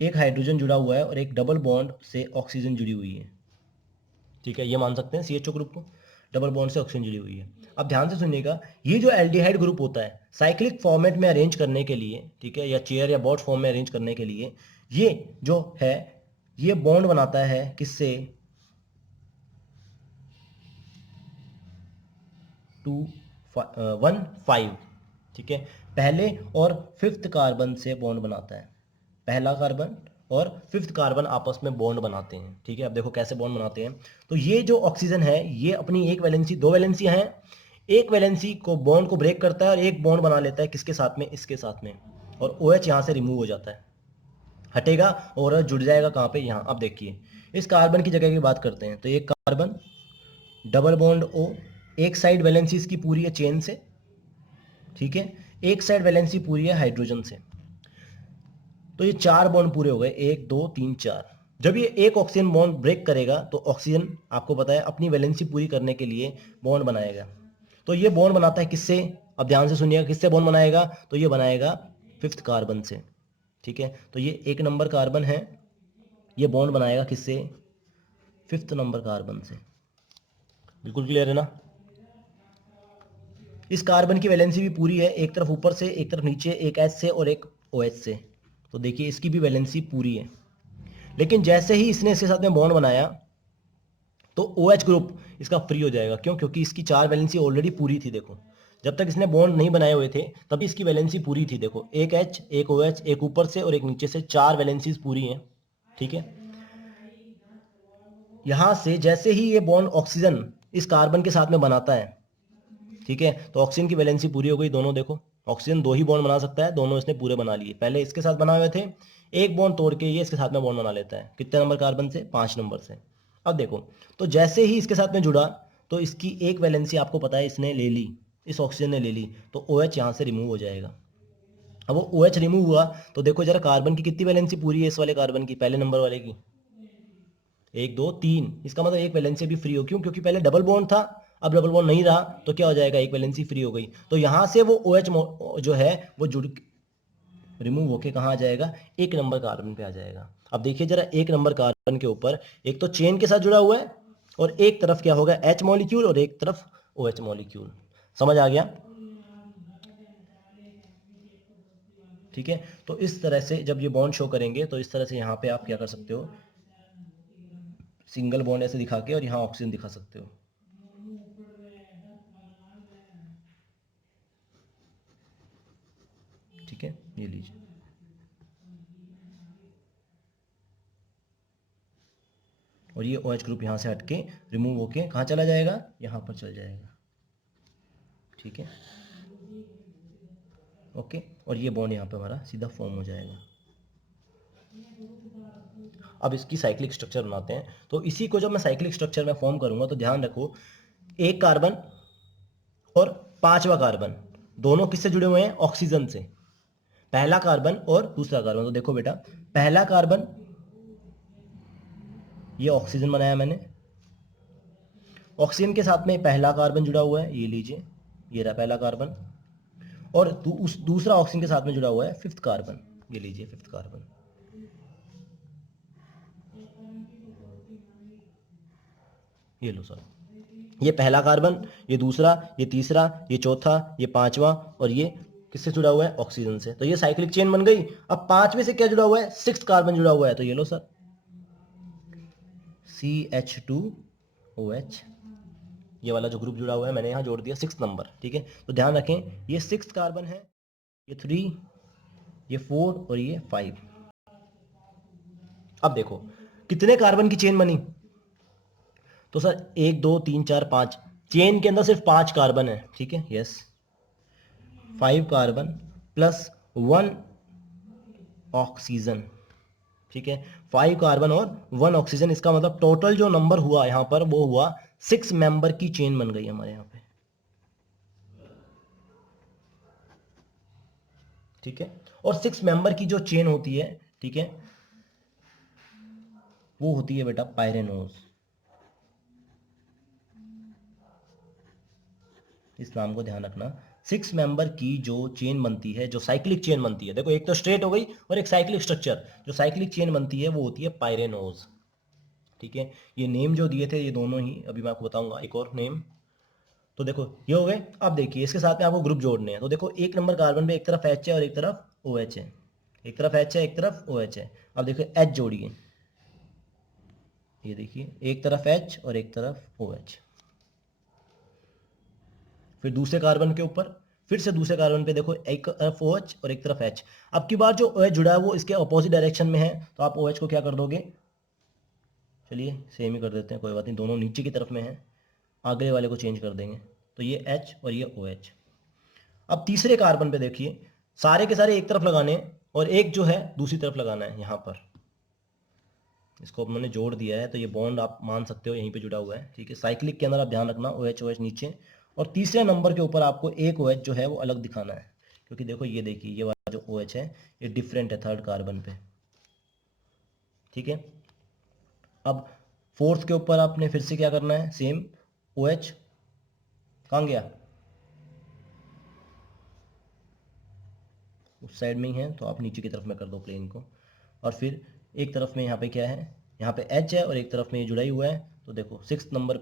एक हाइड्रोजन जुड़ा हुआ है और एक डबल बॉन्ड से ऑक्सीजन जुड़ी हुई है, ठीक है, ये मान सकते हैं CHO ग्रुप को, डबल बॉन्ड से ऑक्सीजन जुड़ी हुई है। अब ध्यान से सुनिएगा, ये जो एल्डिहाइड ग्रुप होता है साइक्लिक फॉर्मेट में अरेंज करने के लिए, ठीक है, या चेयर या बॉट फॉर्म में अरेंज करने के लिए, ये जो है ये बॉन्ड बनाता है किससे, 2 1 5, ठीक है। पहले और फिफ्थ कार्बन से बॉन्ड बनाता है, पहला कार्बन और फिफ्थ कार्बन आपस में बॉन्ड बनाते हैं, ठीक है। अब देखो कैसे बॉन्ड बनाते हैं। तो ये जो ऑक्सीजन है ये अपनी एक वैलेंसी, दो वैलेंसियां हैं, एक वैलेंसी को बॉन्ड को ब्रेक करता है और एक बॉन्ड बना लेता है किसके साथ में, इसके साथ में, और OH यहाँ से रिमूव हो जाता है, हटेगा और जुड़ जाएगा कहाँ पे, यहाँ। अब देखिए इस कार्बन की जगह की बात करते हैं, तो ये कार्बन डबल बॉन्ड O, एक साइड वैलेंसी इसकी पूरी है चेन से, ठीक है, एक साइड वैलेंसी पूरी है हाइड्रोजन से, तो ये 4 बॉन्ड पूरे हो गए, 1 2 3 4। जब ये एक ऑक्सीजन बॉन्ड ब्रेक करेगा तो ऑक्सीजन आपको पता है अपनी वैलेंसी पूरी करने के लिए बॉन्ड बनाएगा। तो ये बॉन्ड बनाता है किससे, अब ध्यान से सुनिएगा, किससे बॉन्ड बनाएगा, तो ये बनाएगा फिफ्थ कार्बन से, ठीक है। तो ये 1 नंबर कार्बन है, ये बॉन्ड बनाएगा किससे, फिफ्थ नंबर कार्बन से। बिल्कुल क्लियर है ना। इस कार्बन की वैलेंसी भी पूरी है, एक तरफ ऊपर से एक तरफ नीचे, एक H से और एक OH से, तो देखिए इसकी भी वैलेंसी पूरी है। लेकिन जैसे ही इसने इसके साथ में बॉन्ड बनाया तो OH ग्रुप इसका फ्री हो जाएगा, क्यों, क्योंकि इसकी 4 वैलेंसी ऑलरेडी पूरी थी। देखो जब तक इसने बॉन्ड नहीं बनाए हुए थे तभी इसकी वैलेंसी पूरी थी, देखो एक H, एक OH, एक ऊपर से और एक नीचे से, 4 वैलेंसीज पूरी हैं, ठीक है। यहां से जैसे ही ये बॉन्ड ऑक्सीजन इस कार्बन के साथ में बनाता है, ठीक है, तो ऑक्सीजन की वैलेंसी पूरी हो गई, दोनों देखो ऑक्सीजन 2 ही बॉन्ड बना सकता है, दोनों इसने पूरे बना लिए। पहले इसके साथ बनाए हुए थे, एक बॉन्ड तोड़ के ये इसके साथ में बॉन्ड बना लेता है, कितने नंबर कार्बन से, 5 नंबर से। अब देखो, तो जैसे ही इसके साथ में जुड़ा तो इसकी एक वैलेंसी आपको पता है इसने ले ली, इस ऑक्सीजन ने ले ली, तो OH यहाँ से रिमूव हो जाएगा। अब वो OH रिमूव हुआ तो देखो जरा कार्बन की कितनी वैलेंसी पूरी है इस वाले कार्बन की, पहले नंबर वाले की, 1 2 3, इसका मतलब एक वैलेंसी भी फ्री हो, क्यों, क्योंकि पहले डबल बॉन्ड था, अब डबल बॉन्ड नहीं रहा तो क्या हो जाएगा, एक वैलेंसी फ्री हो गई। तो यहाँ से वो OH जो है वो जुड़ रिमूव होके कहाँ आ जाएगा, 1 नंबर कार्बन पे आ जाएगा। अब देखिए जरा 1 नंबर कार्बन के ऊपर एक तो चेन के साथ जुड़ा हुआ है और एक तरफ क्या होगा, H मॉलिक्यूल और एक तरफ OH मॉलिक्यूल। समझ आ गया, ठीक है। तो इस तरह से जब ये बॉन्ड शो करेंगे तो इस तरह से यहाँ पे आप क्या कर सकते हो, सिंगल बॉन्ड ऐसे दिखा के और यहाँ ऑक्सीजन दिखा सकते हो, ठीक है। ये लीजिए, और ये OH ग्रुप यहाँ से हटके रिमूव होके कहाँ चला जाएगा, यहाँ पर चल जाएगा, ठीक है, ओके। और ये बॉन्ड यहाँ पे हमारा सीधा फॉर्म हो जाएगा। अब इसकी साइक्लिक स्ट्रक्चर बनाते हैं। तो इसी को जब मैं साइक्लिक स्ट्रक्चर में फॉर्म करूंगा तो ध्यान रखो, एक कार्बन और पांचवा कार्बन दोनों किससे जुड़े हुए हैं, ऑक्सीजन से। पहला कार्बन और दूसरा कार्बन, तो देखो बेटा, पहला कार्बन ये ऑक्सीजन बनाया मैंने, ऑक्सीजन के साथ में पहला कार्बन जुड़ा हुआ है, ये लीजिए, ये रहा पहला कार्बन, और उस दूसरा ऑक्सीजन के साथ में जुड़ा हुआ है फिफ्थ कार्बन, ये लीजिए फिफ्थ कार्बन, ये लो सर, ये पहला कार्बन, ये दूसरा, ये तीसरा, ये चौथा, ये पांचवा, और ये किससे जुड़ा हुआ है, ऑक्सीजन से। तो ये साइक्लिक चेन बन गई। अब पांचवे से क्या जुड़ा हुआ है, सिक्स्थ कार्बन जुड़ा हुआ है, तो ये लो सर, CH2OH, ये वाला जो ग्रुप जुड़ा हुआ है मैंने यहाँ जोड़ दिया 6 नंबर, ठीक है। तो ध्यान रखें ये 6 कार्बन है, ये 3, ये 4 और ये 5। अब देखो कितने कार्बन की चेन बनी, तो सर 1 2 3 4 5, चेन के अंदर सिर्फ 5 कार्बन है, ठीक है, यस, 5 कार्बन प्लस 1 ऑक्सीजन, ठीक है, 5 कार्बन और 1 ऑक्सीजन, इसका मतलब टोटल जो नंबर हुआ यहां पर वो हुआ 6 मेंबर की चेन बन गई हमारे यहाँ पे, ठीक है। और 6 मेंबर की जो चेन होती है, ठीक है, वो होती है बेटा पायरेनोज, इस नाम को ध्यान रखना। 6 मेंबर की जो चेन बनती है, जो साइक्लिक चेन बनती है, देखो एक तो स्ट्रेट हो गई और एक साइक्लिक स्ट्रक्चर, जो साइक्लिक चेन बनती है वो होती है पायरेनोज, ठीक है। ये नेम जो दिए थे ये दोनों ही, अभी मैं आपको बताऊंगा एक और नेम। तो देखो ये हो गए। अब देखिए इसके साथ में आपको ग्रुप जोड़ने हैं, तो देखो 1 नंबर कार्बन पे एक तरफ H है और एक तरफ OH है, एक तरफ H है एक तरफ OH है। अब देखो H जोड़िए, ये देखिए, एक तरफ H और एक तरफ OH। फिर दूसरे कार्बन के ऊपर फिर से दूसरे कार्बन पे देखो, एक तरफ OH और एक तरफ H। अब की बार जो OH जुड़ा है वो इसके अपोजिट डायरेक्शन में है, तो आप OH को क्या कर दोगे, चलिए सेम ही कर देते हैं, कोई बात नहीं, दोनों नीचे की तरफ में है, आगे वाले को चेंज कर देंगे, तो ये H और ये OH। अब तीसरे कार्बन पे देखिए, सारे के सारे एक तरफ लगाने और एक जो है दूसरी तरफ लगाना है। यहाँ पर इसको हमने जोड़ दिया है, तो ये बॉन्ड आप मान सकते हो यहीं पे जुड़ा हुआ है, ठीक है। साइक्लिक के अंदर आप ध्यान रखना, OH OH नीचे, और तीसरे नंबर के ऊपर आपको एक OH जो है वो अलग दिखाना है, क्योंकि देखो ये देखिए, ये वाला जो OH है ये डिफरेंट है थर्ड कार्बन पे, ठीक है। अब फोर्थ के ऊपर आपने फिर से क्या करना है, सेम OH कहाँ गया, उस साइड में ही है, तो आप नीचे की तरफ में कर दो प्लेन को। और फिर एक तरफ में यहाँ पे क्या है, यहाँ पे H है और एक तरफ में ये जुड़ा ही हुआ है, तो देखो सिक्स नंबर,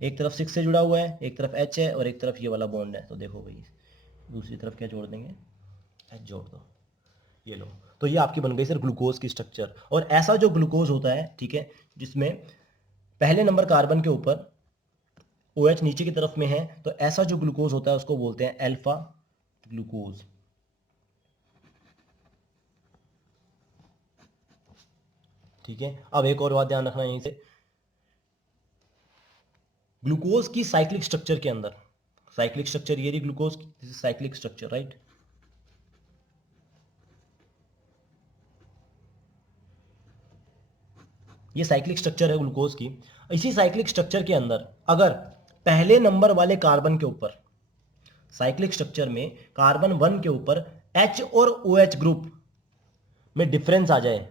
एक तरफ 6 से जुड़ा हुआ है, एक तरफ H है और एक तरफ ये वाला बॉन्ड है, तो देखो भाई दूसरी तरफ क्या जोड़ देंगे, H जोड़ दो, ये लो। तो ये आपकी बन गई सर ग्लूकोज की स्ट्रक्चर। और ऐसा जो ग्लूकोज होता है, ठीक है, जिसमें पहले नंबर कार्बन के ऊपर OH नीचे की तरफ में है, तो ऐसा जो ग्लूकोज होता है उसको बोलते हैं अल्फा ग्लूकोज। ठीक है। अब एक और बात ध्यान रखना यहीं से, ग्लूकोज की साइक्लिक स्ट्रक्चर के अंदर, साइक्लिक स्ट्रक्चर ये रही ग्लूकोज की, this is cyclic structure, right. ये साइक्लिक स्ट्रक्चर है ग्लूकोज की। इसी साइक्लिक स्ट्रक्चर के अंदर अगर पहले नंबर वाले कार्बन के ऊपर, साइक्लिक स्ट्रक्चर में कार्बन 1 के ऊपर H और OH ग्रुप में डिफरेंस आ जाए,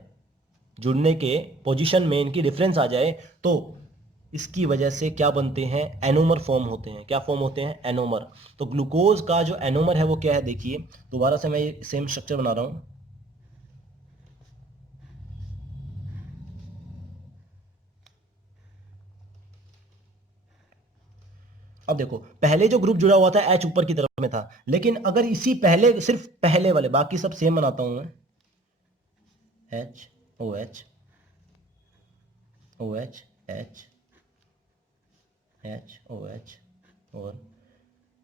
जुड़ने के पोजीशन में इनकी डिफरेंस आ जाए, तो इसकी वजह से क्या बनते हैं, एनोमर फॉर्म होते हैं। क्या फॉर्म होते हैं, एनोमर। तो ग्लूकोज का जो एनोमर है वो क्या है, देखिए दोबारा से मैं ये सेम स्ट्रक्चर बना रहा हूं। अब देखो, पहले जो ग्रुप जुड़ा हुआ था H ऊपर की तरफ में था, लेकिन अगर इसी पहले, सिर्फ पहले वाले, बाकी सब सेम बनाता हूं मैं, H OH OH H H OH और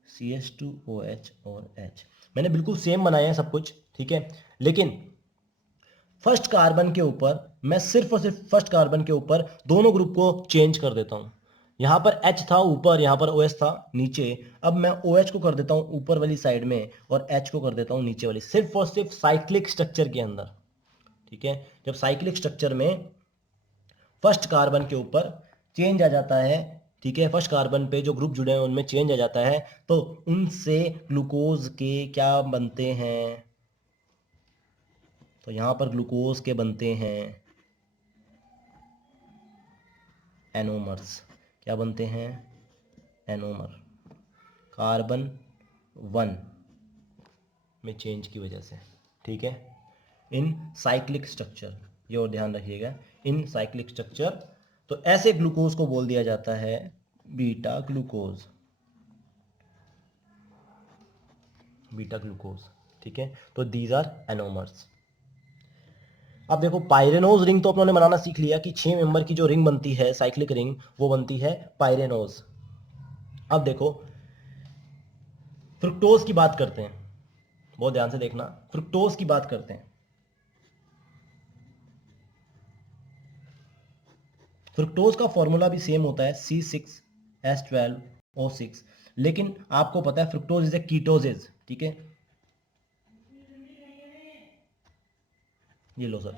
CH2OH और H। मैंने बिल्कुल सेम बनाया है सब कुछ, ठीक है। लेकिन फर्स्ट कार्बन के ऊपर मैं सिर्फ और सिर्फ फर्स्ट कार्बन के ऊपर दोनों ग्रुप को चेंज कर देता हूं। यहां पर H था ऊपर, यहां पर OH था नीचे। अब मैं OH को कर देता हूं ऊपर वाली साइड में और H को कर देता हूं नीचे वाली, सिर्फ और सिर्फ साइक्लिक स्ट्रक्चर के अंदर, ठीक है। जब साइक्लिक स्ट्रक्चर में फर्स्ट कार्बन के ऊपर चेंज आ जाता है, ठीक है, फर्स्ट कार्बन पे जो ग्रुप जुड़े हैं उनमें चेंज आ जाता है, तो उनसे ग्लूकोज के क्या बनते हैं, तो यहां पर ग्लूकोज के बनते हैं एनोमर्स। क्या बनते हैं, एनोमर, कार्बन 1 में चेंज की वजह से, ठीक है, इन साइक्लिक स्ट्रक्चर। ये और ध्यान रखिएगा, इन साइक्लिक स्ट्रक्चर। तो ऐसे ग्लूकोज को बोल दिया जाता है बीटा ग्लूकोज, बीटा ग्लूकोज, ठीक है। तो दीज आर एनोमर्स। अब देखो, पायरेनोज रिंग तो अपनों ने बनाना सीख लिया कि 6 मेंबर की जो रिंग बनती है साइक्लिक रिंग, वो बनती है पायरेनोज। अब देखो, फ्रुक्टोज की बात करते हैं, बहुत ध्यान से देखना, फ्रुक्टोज की बात करते हैं। फ्रुक्टोज का फॉर्मूला भी सेम होता है C6H12O6, लेकिन आपको पता है फ्रुक्टोज इज ए कीटोजेज, ठीक है। ये लो सर,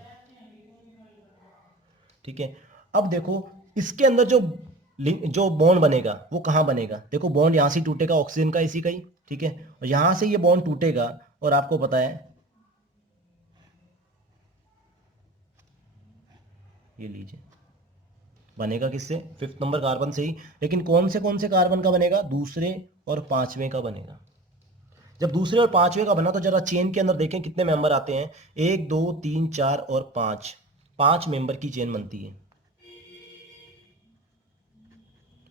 ठीक है। अब देखो, इसके अंदर जो जो बॉन्ड बनेगा वो कहाँ बनेगा, देखो बॉन्ड यहां से टूटेगा, ऑक्सीजन का इसी का ही, ठीक है, और यहां से ये बॉन्ड टूटेगा, और आपको पता है ये लीजिए, बनेगा किससे, 5th नंबर कार्बन से ही। लेकिन कौन से कार्बन का बनेगा, दूसरे और पांचवें का बनेगा। जब दूसरे और पांचवें का बना, तो जरा चेन के अंदर देखें कितने मेंबर आते हैं, 1 2 3 4 और 5, 5 मेंबर की चेन बनती है,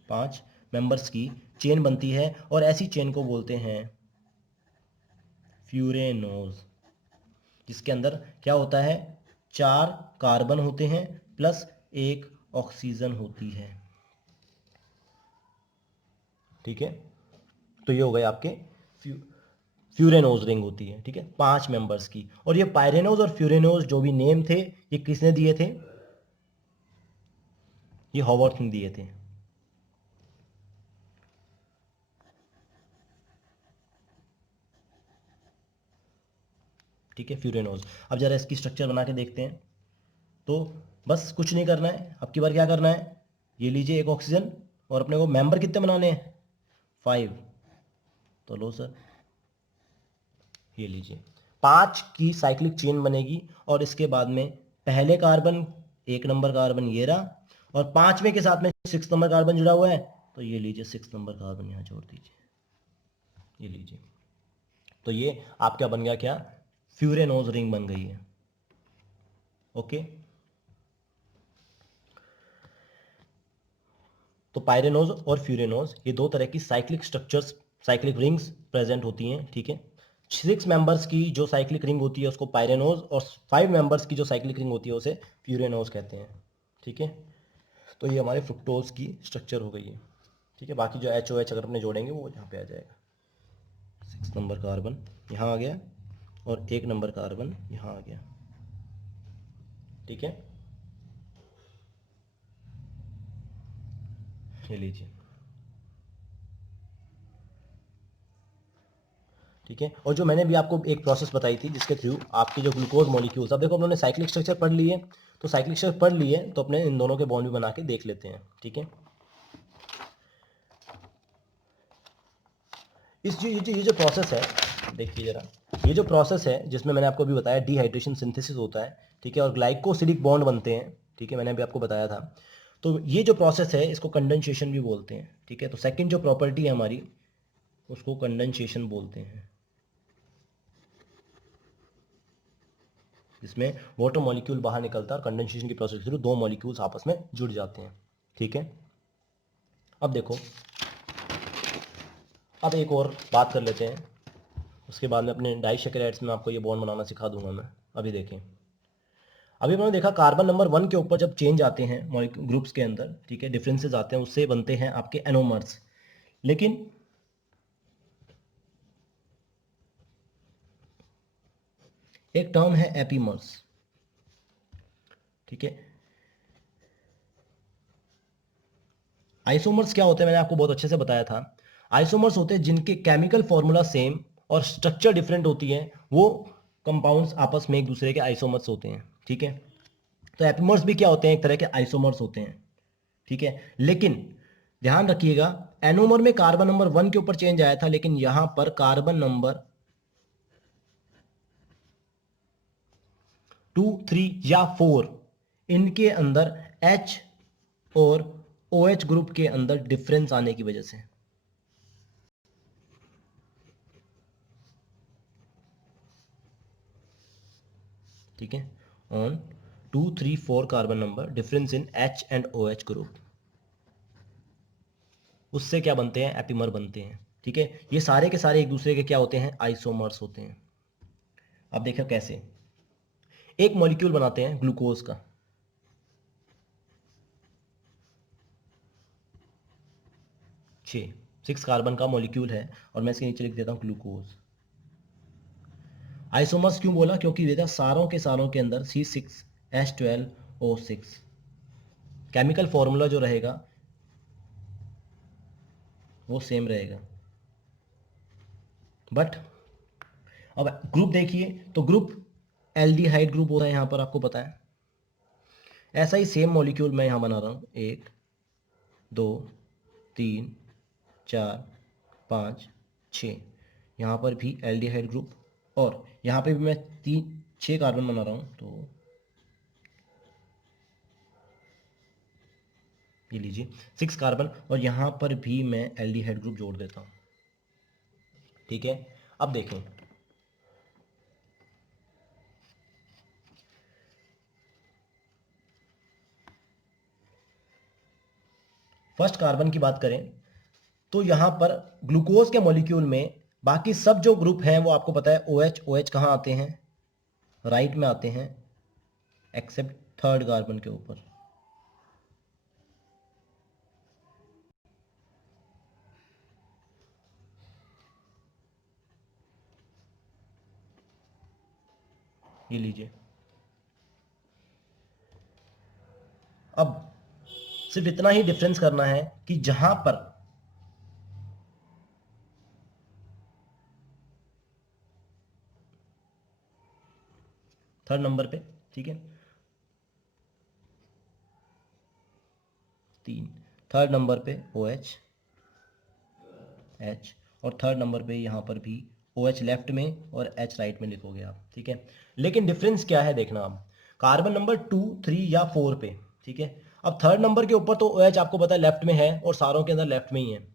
5 मेंबर्स की चेन बनती है, और ऐसी चेन को बोलते हैं फ्यूरेनोज, जिसके अंदर क्या होता है, 4 कार्बन होते हैं प्लस एक ऑक्सीजन होती है। ठीक है, तो ये हो गए आपके फ्यूरेनोज रिंग होती है। ठीक है, 5 मेंबर्स की। और ये पायरेनोज और फ्यूरेनोज जो भी नेम थे ये किसने दिए थे? ये हॉवर्थ ने दिए थे। ठीक है, फ्यूरेनोज। अब जरा इसकी स्ट्रक्चर बना के देखते हैं। तो बस कुछ नहीं करना है, अब की बार क्या करना है, ये लीजिए एक ऑक्सीजन, और अपने को मेंबर कितने बनाने हैं? 5। तो लो सर, ये लीजिए 5 की साइक्लिक चेन बनेगी, और इसके बाद में पहले कार्बन, 1 नंबर कार्बन ये रहा, और 5वें के साथ में 6 नंबर कार्बन जुड़ा हुआ है, तो ये लीजिए 6 नंबर कार्बन यहाँ जोड़ दीजिए, ये लीजिए। तो ये आपका बन गया क्या? फ्यूरेनोज रिंग बन गई है। ओके, तो पायरेनोज और फ्यूरेनोज ये दो तरह की cyclic structures, cyclic rings present होती हैं। ठीक है, 6 मेंबर्स की जो साइक्लिक रिंग होती है उसको पायरेनोज, और 5 मेंबर्स की जो साइक्लिक रिंग होती है उसे फ्यूरेनोज कहते हैं। ठीक है, तो ये हमारे फ्रुक्टोज की स्ट्रक्चर हो गई है। ठीक है, बाकी जो एच ओ एच अगर अपने जोड़ेंगे वो यहाँ पे आ जाएगा। 6 नंबर कार्बन यहाँ आ गया, और 1 नंबर कार्बन यहाँ आ गया। ठीक है, ये लीजिए। ठीक है, और जो मैंने भी आपको एक प्रोसेस बताई थी जिसके थ्रू आपकी जो ग्लूकोज मॉलिक्यूल्स, अब देखो हम लोगों ने साइक्लिक स्ट्रक्चर पढ़ ली है, तो साइक्लिक स्ट्रक्चर पढ़ लिए तो अपने इन दोनों के बॉन्ड भी बना के देख लेते हैं। ठीक है, ये जो प्रोसेस है, देखिए जरा, ये जो प्रोसेस है जिसमें मैंने आपको अभी बताया डिहाइड्रेशन सिंथेसिस होता है। ठीक है, और ग्लाइकोसिडिक बॉन्ड बनते हैं। ठीक है, मैंने अभी आपको बताया था। तो ये जो प्रोसेस है इसको कंडेंसेशन भी बोलते हैं। ठीक है, तो सेकंड जो प्रॉपर्टी है हमारी उसको कंडेंसेशन बोलते हैं, जिसमें वाटर मॉलिक्यूल बाहर निकलता है और कंडेंसेशन की प्रोसेस के थ्रू दो मॉलिक्यूल्स आपस में जुड़ जाते हैं। ठीक है, अब देखो, अब एक और बात कर लेते हैं, उसके बाद में अपने डाइसैकेराइड्स में आपको ये बॉन्ड बनाना सिखा दूंगा मैं। अभी देखें, अभी हमने देखा कार्बन नंबर 1 के ऊपर जब चेंज आते हैं ग्रुप्स के अंदर, ठीक है, डिफरेंसेस आते हैं, उससे बनते हैं आपके एनोमर्स। लेकिन एक टर्म है एपीमर्स। ठीक है, आइसोमर्स क्या होते हैं मैंने आपको बहुत अच्छे से बताया था। आइसोमर्स होते हैं जिनके केमिकल फॉर्मूला सेम और स्ट्रक्चर डिफरेंट होती है, वो कंपाउंड्स आपस में एक दूसरे के आइसोमर्स होते हैं। ठीक है, तो एपीमर्स भी क्या होते हैं? एक तरह के आइसोमर्स होते हैं। ठीक है, लेकिन ध्यान रखिएगा, एनोमर में कार्बन नंबर 1 के ऊपर चेंज आया था, लेकिन यहां पर कार्बन नंबर 2, 3 या 4 इनके अंदर H और OH ग्रुप के अंदर डिफरेंस आने की वजह से। ठीक है, on 2, 3, 4 carbon number difference in H and OH group, उससे क्या बनते हैं? एपिमर बनते हैं। ठीक है, ये सारे के सारे एक दूसरे के क्या होते हैं? आइसोमर्स होते हैं। अब देखो कैसे, एक मॉलिक्यूल बनाते हैं ग्लूकोज का, 6 कार्बन का मॉलिक्यूल है, और मैं इसके नीचे लिख देता हूं ग्लूकोज। आइसोमर्स क्यों बोला? क्योंकि देखा सारों के सारों के अंदर C6H12O6 केमिकल फॉर्मूला जो रहेगा वो सेम रहेगा। बट अब ग्रुप देखिए, तो ग्रुप एल्डिहाइड ग्रुप होता है यहां पर, आपको पता है। ऐसा ही सेम मॉलिक्यूल मैं यहां बना रहा हूं, 1, 2, 3, 4, 5, 6, यहाँ पर भी एल्डिहाइड ग्रुप, और यहाँ पे भी मैं 6 कार्बन बना रहा हूँ, तो ये लीजिए 6 कार्बन, और यहाँ पर भी मैं एल्डिहाइड ग्रुप जोड़ देता हूँ। ठीक है, अब देखें, फर्स्ट कार्बन की बात करें तो यहाँ पर ग्लूकोज के मॉलिक्यूल में बाकी सब जो ग्रुप हैं वो आपको पता है OH, OH कहाँ आते हैं? राइट में आते हैं, एक्सेप्ट थर्ड कार्बन के ऊपर। ये लीजिए। अब सिर्फ इतना ही डिफरेंस करना है कि जहां पर थर्ड नंबर पे, ठीक है, 3, थर्ड नंबर पे ओ एच, एच, और थर्ड नंबर पे यहाँ पर भी ओ एच लेफ्ट में और एच राइट में लिखोगे आप, ठीक है। लेकिन डिफरेंस क्या है देखना आप, कार्बन नंबर 2, 3 या 4 पे, ठीक है। अब थर्ड नंबर के ऊपर तो ओ एच आपको पता है लेफ्ट में है और सारों के अंदर लेफ्ट में ही है,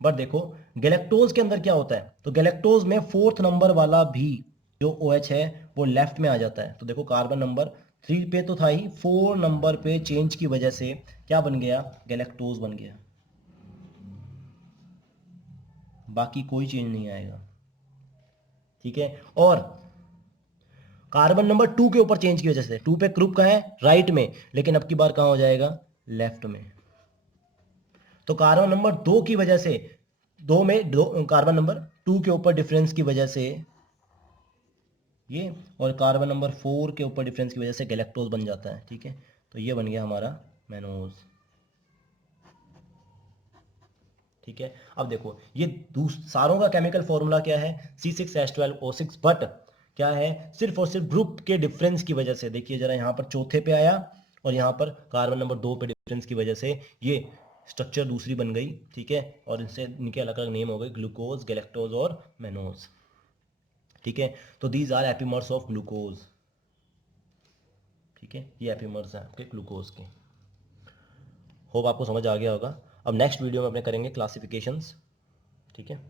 बट देखो गैलेक्टोज के अंदर क्या होता है, तो गैलेक्टोज में फोर्थ नंबर वाला भी जो ओ एच है वो लेफ्ट में आ जाता है। तो देखो कार्बन नंबर 3 पे तो था ही, 4 नंबर पे चेंज की वजह से क्या बन गया, गैलेक्टोज बन गया, बाकी कोई चेंज नहीं आएगा, ठीक है। और कार्बन नंबर 2 के ऊपर चेंज की वजह से, 2 पे ग्रुप का है राइट में, लेकिन अब की बार कहां हो जाएगा, लेफ्ट में। तो कार्बन नंबर 2 की वजह से, दो में दो, कार्बन नंबर 2 के ऊपर डिफरेंस की वजह से ये, और कार्बन नंबर 4 के ऊपर डिफरेंस की वजह से गैलेक्टोज बन जाता है, ठीक है। तो ये बन गया हमारा मैनोज, ठीक है। अब देखो ये सारों का केमिकल फॉर्मूला क्या है, C6H12O6, बट क्या है, सिर्फ और सिर्फ ग्रुप के डिफरेंस की वजह से, देखिए जरा यहाँ पर चौथे पे आया और यहाँ पर कार्बन नंबर 2 पे डिफरेंस की वजह से ये स्ट्रक्चर दूसरी बन गई, ठीक है। और इनसे इनके अलग अलग नेम हो गए, ग्लूकोज, गैलेक्टोज और मैनोज, ठीक है। तो these are epimers of glucose, ठीक है, ये एपिमर्स हैं आपके ग्लूकोज के। होप आपको समझ आ गया होगा। अब नेक्स्ट वीडियो में अपने करेंगे क्लासिफिकेशंस, ठीक है।